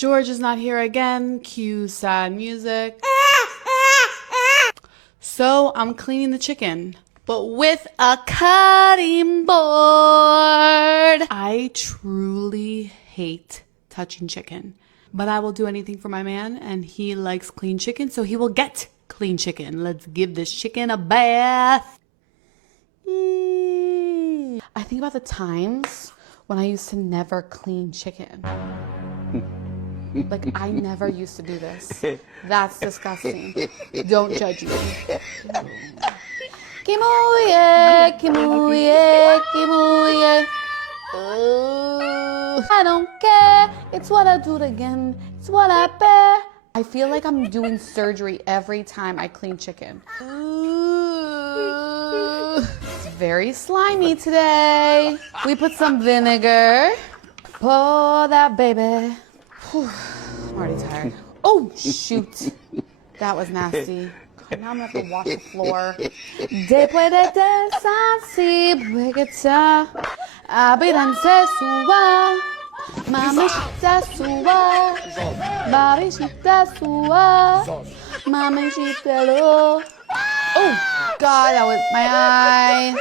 George is not here again. Cue sad music. So I'm cleaning the chicken, but with a cutting board. I truly hate touching chicken, but I will do anything for my man, and he likes clean chicken, so he will get clean chicken. Let's give this chicken a bath. I think about the times when I used to never clean chicken. Like, I never used to do this. That's disgusting. Don't judge me. Kimuye, kimuye, kimuye. I don't care. It's what I do again. It's what I bear. I feel like I'm doing surgery every time I clean chicken. It's very slimy today. We put some vinegar. Pour that baby. Whew, I'm already tired. Oh, shoot. That was nasty. God, now I'm going to have to wash the floor. Después de así, puegueta, habitanse suba, mamishita suba, babishita suba, mamishita lo. Oh, God, that was my eye.